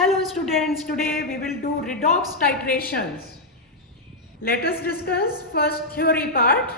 Hello students, today we will do redox titrations. Let us discuss first theory part.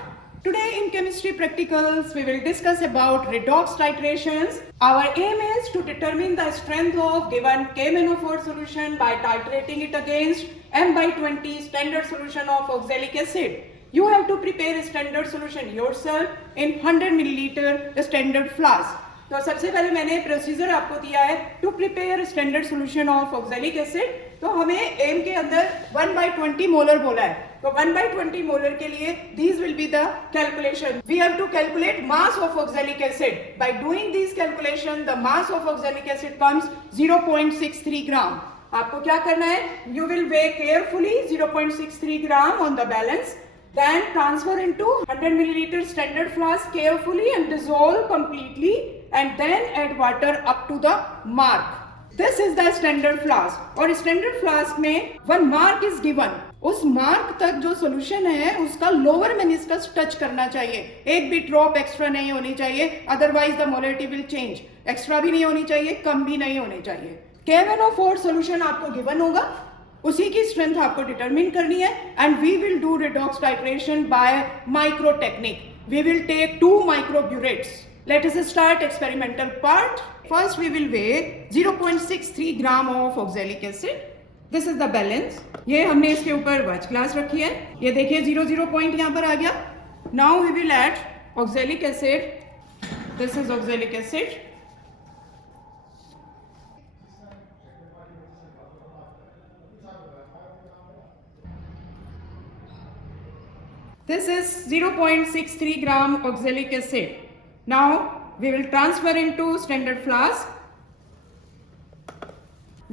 Today in chemistry practicals we will discuss about redox titrations. Our aim is to determine the strength of given KMnO4 solution by titrating it against M/20 standard solution of oxalic acid. You have to prepare a standard solution yourself in 100 milliliter standard flask. तो सबसे पहले मैंने procedure आपको दिया है to prepare standard solution of oxalic acid. तो हमें M के अंदर 1/20 मोलर बोला है. तो 1/20 मोलर के लिए these will be the calculation. We have to calculate mass of oxalic acid. By doing this calculation the mass of oxalic acid comes 0.63 gram. आपको क्या करना है, you will weigh carefully 0.63 gram on the balance. Then transfer into 100 milliliter standard flask carefully and dissolve completely and then add water up to the mark. This is the standard flask. और standard flask में one mark is given. उस mark तक जो solution है उसका lower meniscus touch करना चाहिए. एक भी drop extra नहीं होनी चाहिए, otherwise the molarity will change. Extra भी नहीं होनी चाहिए, कम भी नहीं होनी चाहिए. KMnO4 solution आपको given होगा, उसी की स्ट्रेंथ आपको डिटरमिन करनी है. And we will do redox titration by micro technique. We will take 2 microburettes. Let us start experimental part. First we will weigh 0.63 gram of oxalic acid. This is the balance. ये हमने इसके ऊपर watch glass रखी है. ये देखिए 0 point यहाँ पर आ गया. Now we will add oxalic acid. This is oxalic acid. This is 0.63 gram oxalic acid. Now we will transfer into standard flask.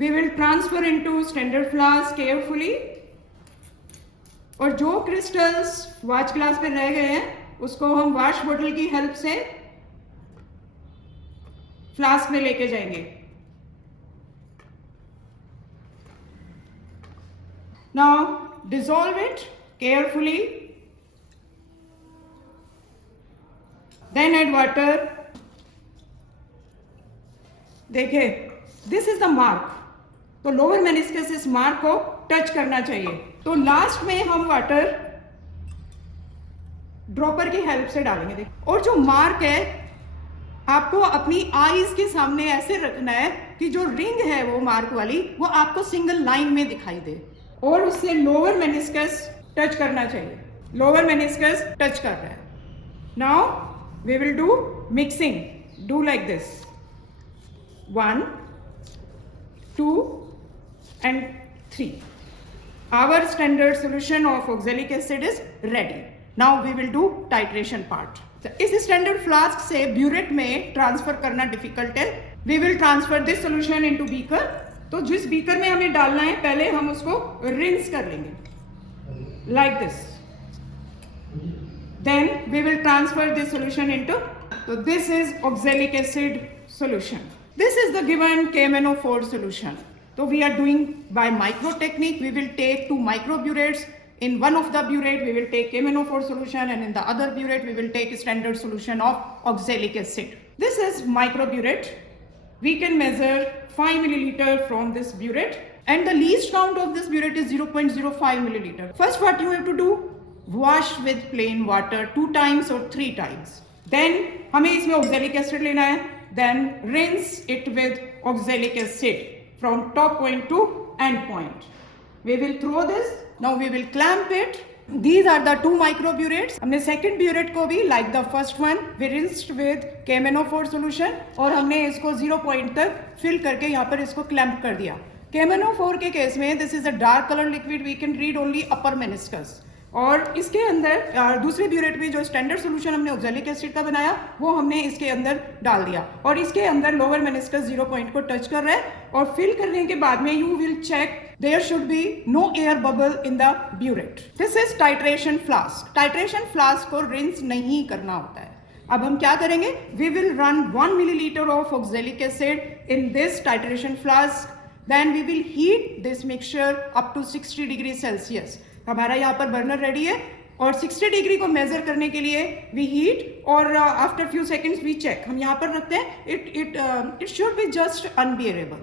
We will transfer into standard flask carefully. और जो क्रिस्टल्स वाच ग्लास पे रह गए हैं उसको हम wash बोतल की हेल्प से फ्लास्क में लेके जाएंगे. Now dissolve it carefully. Then add water. देखिए दिस इज द मार्क. तो लोअर मेनिस्कस इस मार्क को टच करना चाहिए. तो लास्ट में हम वाटर ड्रॉपर की हेल्प से डालेंगे. देखिए, और जो मार्क है आपको अपनी आईज के सामने ऐसे रखना है कि जो रिंग है वो मार्क वाली वो आपको सिंगल लाइन में दिखाई दे और उससे लोअर मेनिस्कस टच करना चाहिए. लोअर मेनिस्कस टच कर रहा है. Now we will do mixing. Do like this. 1 2 and 3. Our standard solution of oxalic acid is ready. Now we will do titration part. तो इस standard flask से burette में transfer करना डिफिकल्ट है. We will transfer this solution into beaker. तो जिस beaker में हमें डालना है पहले हम उसको रिंस कर लेंगे like this. Then we will transfer this solution into, so this is oxalic acid solution. This is the given KMnO4 solution. So we are doing by micro technique. We will take 2 microburettes. In one of the burette we will take KMnO4 solution and in the other burette we will take standard solution of oxalic acid. This is microburette. We can measure 5 milliliter from this burette and the least count of this burette is 0.05 milliliter. First what you have to do, wash with plain water 2 times or 3 times. Then हमें इसमें oxalic acid लेना है. Then rinse it with oxalic acid from top point to end point. We will throw this. Now we will clamp it. These are the 2 microburettes. हमने second burette को भी like the first one we rinsed with KMnO4 solution और हमने इसको 0 point तक fill करके यहाँ पर इसको clamp कर दिया. KMnO4 के केस में this is a dark color liquid. We can read only upper meniscus. और इसके अंदर दूसरे ब्यूरेट में जो स्टैंडर्ड सॉल्यूशन हमने ऑक्सैलिक एसिड का बनाया वो हमने इसके अंदर डाल दिया और इसके अंदर लोअर मेनिस्कस 0 पॉइंट को टच कर रहा है. और फिल करने के बाद में you will check there should be no air bubble in the burette. This is titration flask. Titration flask को रिंस नहीं करना होता है. अब हम क्या करेंगे, we will run 1 milliliter of oxalic acid in this titration flask. Then we will heat this mixture up to 60 degree Celsius. हमारा यहाँ पर बर्नर रेडी है और 60 डिग्री को मेजर करने के लिए वी हीट और after few seconds we check. हम यहाँ पर रखते हैं. It should be just unbearable.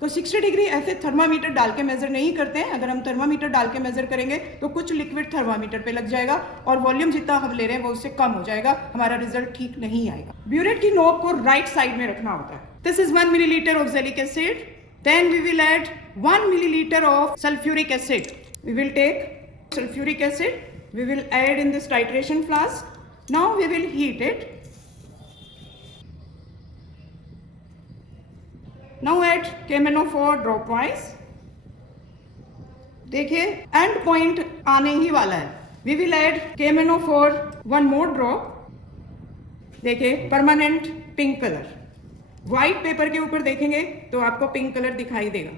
तो 60 डिग्री ऐसे थर्मामीटर डाल के मेजर नहीं करते हैं. अगर हम थर्मामीटर डाल के मेजर करेंगे तो कुछ लिक्विड थर्मामीटर पे लग जाएगा और वॉल्यूम जितना हम ले रहे हैं वो उससे कम हो जाएगा, हमारा रिजल्ट ठीक नहीं आएगा. ब्यूरेट की नोब को राइट साइड में रखना होता है. This is 1 millilitre oxalic acid. Then we will add 1 milliliter of sulfuric acid. We will take sulfuric acid. We will add in this titration flask. Now we will heat it. Now add KMnO4 dropwise. देखिए and point आने ही वाला है. We will add KMnO4 one more drop. देखिए permanent pink colour. White paper के ऊपर देखेंगे तो आपको पिंक कलर दिखाई देगा.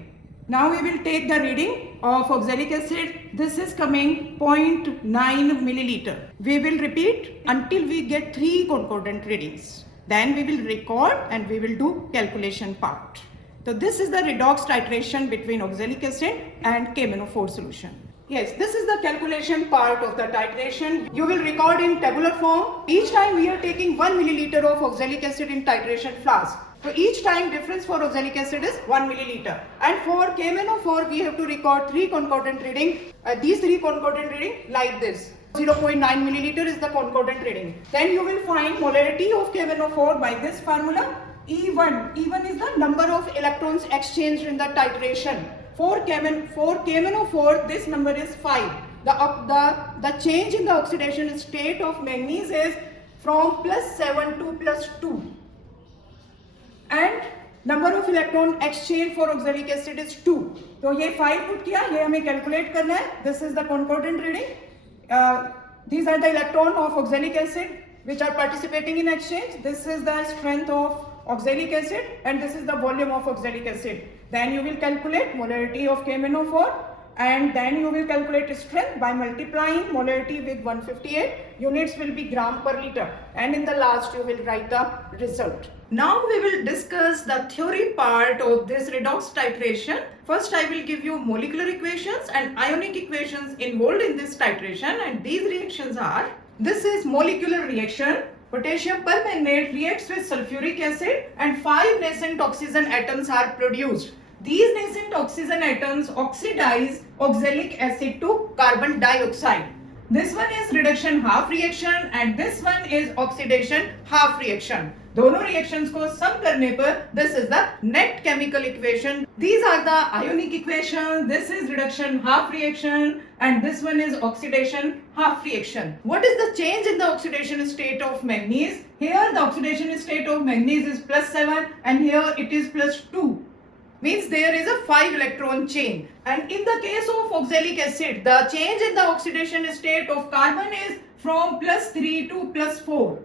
Now we will take the reading of oxalic acid. This is coming 0.9 milliliter. We will repeat until we get 3 concordant readings. Then we will record and we will do calculation part. So this is the redox titration between oxalic acid and KMnO4 solution. Yes, this is the calculation part of the titration. You will record in tabular form. Each time we are taking 1 milliliter of oxalic acid in titration flask. So each time difference for oxalic acid is 1 milliliter. And for KMnO4 we have to record 3 concordant reading. These 3 concordant reading like this. 0.9 milliliter is the concordant reading. Then you will find molarity of KMnO4 by this formula. E1. E1 is the number of electrons exchanged in the titration. For KMnO4 this number is 5. The change in the oxidation state of manganese is from +7 to +2. And number of electron exchange for oxalic acid is 2. तो ये 5 put किया, ये हमें calculate करना है. This is the concordant reading. These are the electron of oxalic acid which are participating in exchange. This is the strength of oxalic acid and this is the volume of oxalic acid. Then you will calculate molarity of KMnO4 and then you will calculate strength by multiplying molarity with 158. Units will be gram per liter and in the last you will write the result. Now we will discuss the theory part of this redox titration. First I will give you molecular equations and ionic equations involved in this titration, and these reactions are, this is molecular reaction. Potassium permanganate reacts with sulfuric acid and 5 nascent oxygen atoms are produced. These nascent oxygen atoms oxidize oxalic acid to carbon dioxide. This one is reduction half reaction and this one is oxidation half reaction. दोनों reactions को sum करने पर this is the net chemical equation. These are the ionic equation. This is reduction half reaction and this one is oxidation half reaction. What is the change in the oxidation state of manganese? Here the oxidation state of manganese is +7 and here it is +2. Means there is a 5 electron chain. And in the case of oxalic acid, the change in the oxidation state of carbon is from +3 to +4.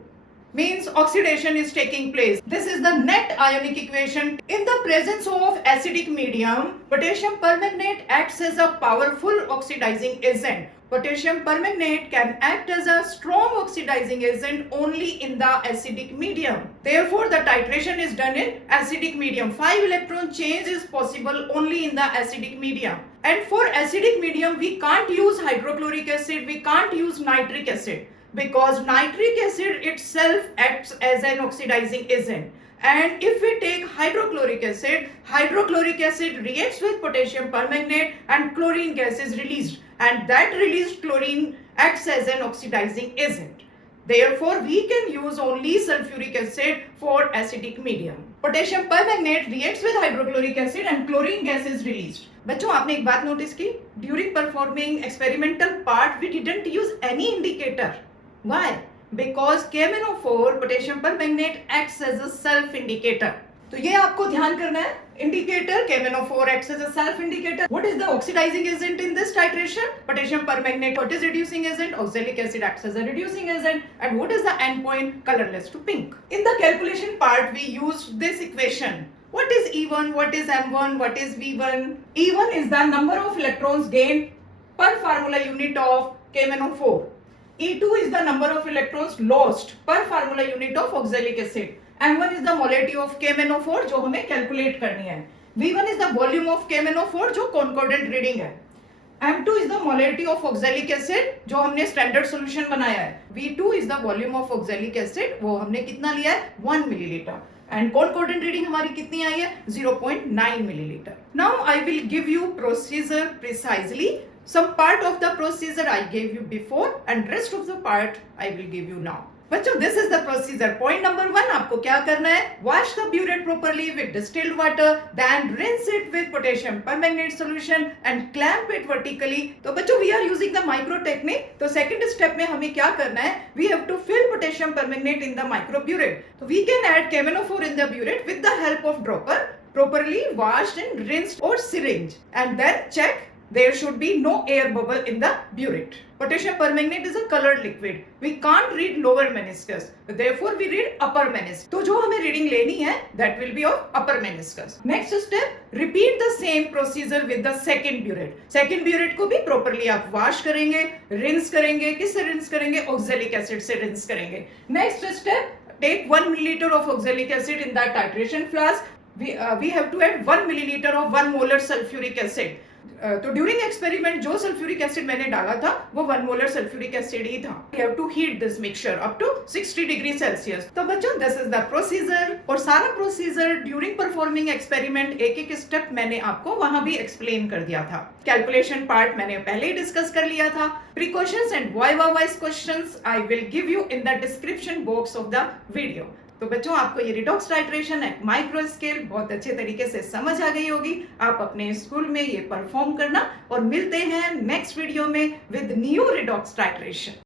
Means oxidation is taking place. This is the net ionic equation. In the presence of acidic medium, potassium permanganate acts as a powerful oxidizing agent. Potassium permanganate can act as a strong oxidizing agent only in the acidic medium. Therefore, the titration is done in acidic medium. 5 electron change is possible only in the acidic medium. And for acidic medium, we can't use hydrochloric acid, we can't use nitric acid, because nitric acid itself acts as an oxidizing agent. And if we take hydrochloric acid reacts with potassium permanganate and chlorine gas is released, and that released chlorine acts as an oxidizing agent. Therefore, we can use only sulfuric acid for acidic medium. Potassium permanganate reacts with hydrochloric acid and chlorine gas is released. बच्चों आपने एक बात notice की, during performing experimental part we didn't use any indicator. Why? Because KMnO4 potassium permanganate acts as a self indicator. तो ये आपको ध्यान करना है. Indicator KMnO4 acts as a self indicator. What is the oxidizing agent in this titration? Potassium permanganate. What is reducing agent? Oxalic acid acts as a reducing agent. And what is the endpoint? Colorless to pink. In the calculation part, we used this equation. What is E1? What is M1? What is V1? E1 is the number of electrons gained per formula unit of KMnO4. E2 is the number of electrons lost per formula unit of oxalic acid. M1 is the molarity of KMnO4 जो हमें calculate करनी है. V1 is the volume of KMnO4 जो concordant reading है. M2 is the molarity of oxalic acid जो हमने standard solution बनाया है. V2 is the volume of oxalic acid, वो हमने कितना लिया है? 1 milliliter. एंड कॉन्कॉर्डेंट रीडिंग हमारी कितनी आई है 0.9 millilitre. Now I will give you procedure precisely. Some part of the procedure I gave you before and rest of the part I will give you now. बच्चों, this is the procedure. Point number 1, आपको क्या करना है? Wash the burette properly with distilled water, then rinse it with potassium permanganate solution and clamp it vertically. तो बच्चों, we are using the micro technique. तो second step में हमें क्या करना है? We have to fill potassium permanganate in the micro burette. So we can add KMnO4 in the burette with the help of dropper, properly washed and rinsed or syringe, and then check there should be no air bubble in the burette. Potassium permanganate is a colored liquid. We can't read lower meniscus. Therefore, we read upper meniscus. तो जो हमें reading लेनी है, that will be of upper meniscus. Next step, repeat the same procedure with the second burette. Second burette को भी properly आप wash करेंगे, rinse करेंगे. किससे rinse करेंगे? Oxalic acid से rinse करेंगे. Next step, take 1 milliliter of oxalic acid in that titration flask. We have to add 1 milliliter of 1 molar sulfuric acid. तो ड्यूरिंग एक्सपेरिमेंट जो सल्फ्यूरिक एसिड मैंने डाला था वो 1 मोलर सल्फ्यूरिक एसिड ही था. You have to heat this mixture up to 60 degree Celsius. तो बच्चों, this is the procedure. और सारा प्रोसीजर ड्यूरिंग परफॉर्मिंग एक्सपेरिमेंट एक एक स्टेप मैंने आपको वहां भी एक्सप्लेन कर दिया था. कैलकुलेशन पार्ट मैंने पहले ही डिस्कस कर लिया था. Precautions and viva wise questions I will give you in the description box of the video. तो बच्चों, आपको ये रिडॉक्स टाइट्रेशन एक माइक्रो स्केल बहुत अच्छे तरीके से समझ आ गई होगी. आप अपने स्कूल में ये परफॉर्म करना और मिलते हैं नेक्स्ट वीडियो में विद न्यू रिडॉक्स टाइट्रेशन.